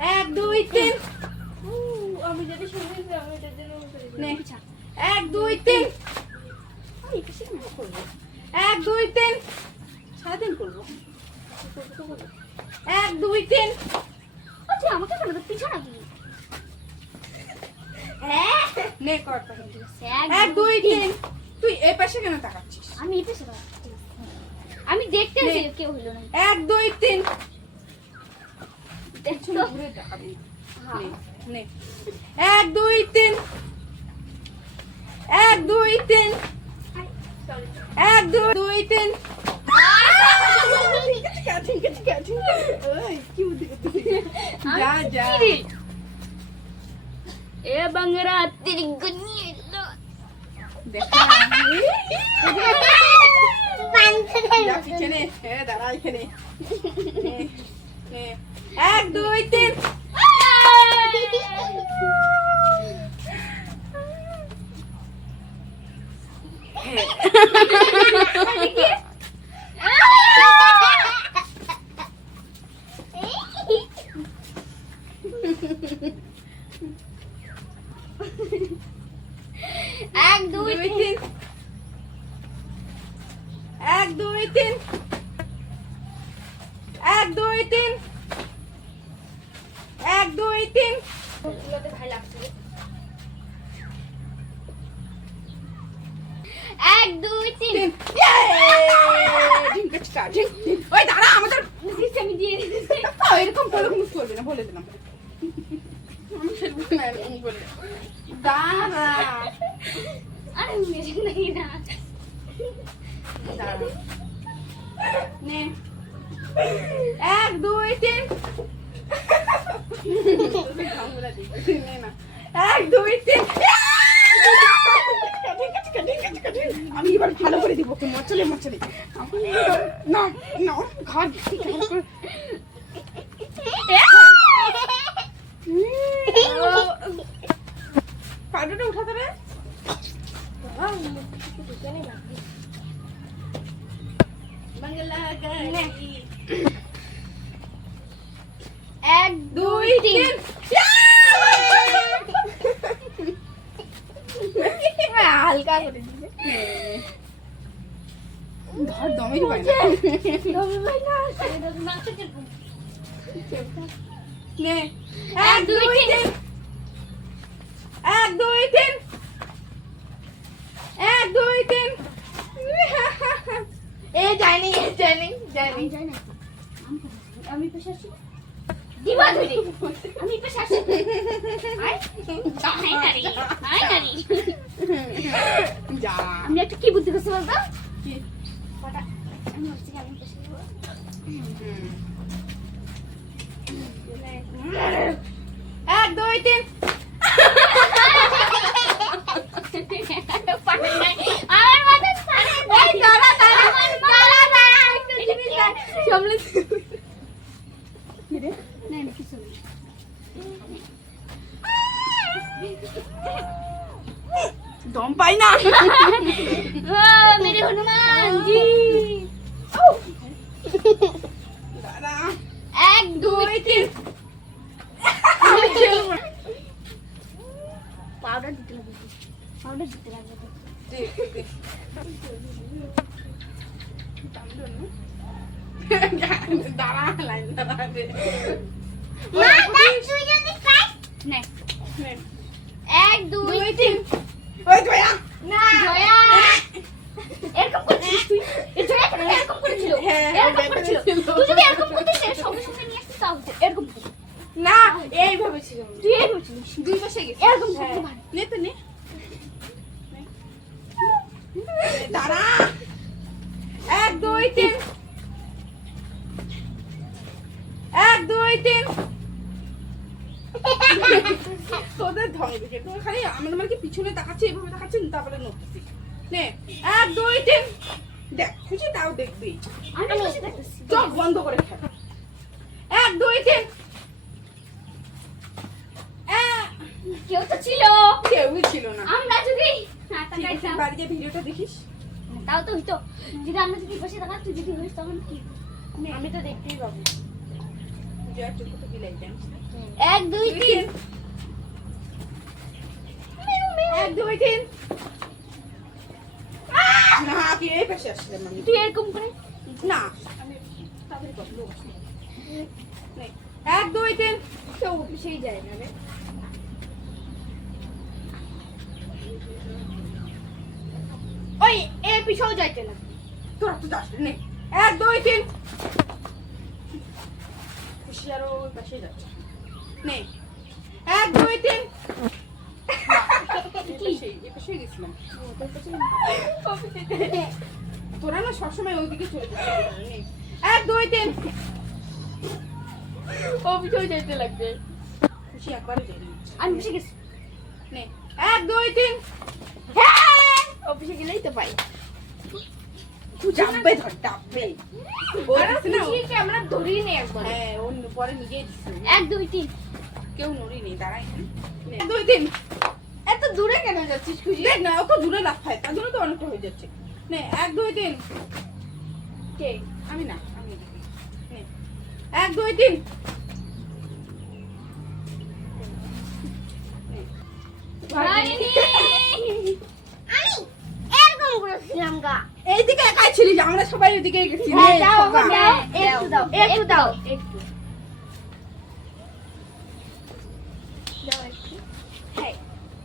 1 2 3 আমি যদি শুনি আমি এটার জন্য নে 1 2 3 এই কিছু না করব 1 2 3 সারাদিন করবো 1 2 3 আচ্ছা আমাকে কেন তো পিছনে নাকি হ্যাঁ নে কর তাহলে। ঠিক আছে 1 2 3 তুই এই পাশে কেন তাকাচ্ছিস? আমি এই পেছনে আমি দেখতে নে। যে কেউ হলো না 1 2 3 দেখছো পিছনে ঘুরে তাকাবি। হ্যাঁ নে 1 2 3 1 2 3 সরি 1 2 2 3 ঠিক আছে ওই কি বুদ্ধি করছিস? যা যা এ বাংলা তিরি গনি দেখা যা পিছনে দাঁড়া এখানে নে 1 2 3 এক দুই 2 3 1 2 3 1 2 3 1 2 3 গুলোতে ভাই লাগছে এক দুই তিন ওই দাঁড়া আমাদের আমি দিয়ে দিচ্ছি এরকম করবে না বলে দিলাম আমি খেলবো না এরকম করে দাঁড়া আরে মেরে নাই না দাঁড়া নে 1 2 3 নে না 1 2 3 আমি এবার ভালো করে দিব তো মচলে না না ঘর পাউডারটা উঠাতে রে বাংলা গালি এক 2 3 হালকা করে দিবে ধর দমই পায় না নে 1 2 3 1 2 3 1 2 3 এ যায়নি আমি পেশা আছি দিবা ধরে আমি পেশা আছি আই নারী যা আমি একটা কি বুদ্ধি করছি বলতো কি কটা আমি হচ্ছে আমি পেশা দিব 1 2 3 পাঠাই নাই আমার মাথা সারা এই দাঁড়া একটা জিনিস সামনে কি রে না না কিছু না দম পাই না मेरे हनुमान जी দাদা एक दो 2 3 पाउडर दिते লাগবে দাঁড়া লাইন দাঁড়া রে মা দেখ তুই যদি খাস নে এক দুই 2 3 ওই জয়া না জয়া এরকম করছিস তুই এই জয়া কেন এরকম করেছিল এরকম করেছিল তুই যদি এরকম করতিস সঙ্গে সঙ্গে নিয়ে আসতিস তাও হতো। এরকম করতিস। না এইভাবে ছিল তুই এই করছিস দুই পাশে গেছে এরকম করতে পারে নে তো নে দাঁড়া 1 2 3 1 2 3 তোদের ধরে দেখে তোর খালি আমাকে পিছনে তাকাচ্ছে এভাবে তাকাচ্ছে তারপরে নড়তেছিস নে 1 2 3 দেখ খুশি তাও দেখবি আমি বসে থাকতেছি চোখ বন্ধ করে থাক 1 2 3 কেউ তো ছিল কেউই ছিল না আমরা যদি বাড়িতে ভিডিওটা দেখিস তাও তো হইতো যদি আমরা যদি বসে থাকা তুই যদি হইস তখন কি আমি তো দেখতেই পাবো জয়া চুল কত বিলাই দেন 1 2 3 1 2 3 না কি এই পাশে আসলে মানে তুই এরকম করে না আমি তাদের কথা লোক আসলে 1 2 3 কেউ সেই যায় না রে ওই এর পিছাও যাইতে না তোরা তো যাস নে 1 2 3 খুশি আর ওই পাশে যাচ্ছে নে 1 2 3 এই পাশে গেছিলাম তোরা না সবসময় ওইদিকে চলে যাচ্ছে 1 2 3 ও পিছাও যাইতে লাগবে খুশি একবারে যাই আমি পিছে গেছি নে 1 2 3 হ্যাঁ ও পিছে গেলেই তো পাই তুই ডাববে ধর ডাববে ও আর দিছে না পিছিয়ে আমরা ধরিয়ে নেই একবার হ্যাঁ ও পরে নিজেই দিছে 1 2 3 কেউ নড়ি নেই দাঁড়াই নে 2 3 এত দূরে কেন যাচ্ছিস খুশি দেখ না অত দূরে লাফায় তার জন্য তো অনেকটা হয়ে যাচ্ছে নে 1 2 3 কে আমি না আমি নে 1 2 3 আমি এরকম করেছিলাম গা এইদিকে একাই ছিলি আমরা সবাই ওইদিকে গেছি হ্যাঁ নে, দাও খোকা। দাও একটু দাও একটু দাও একটু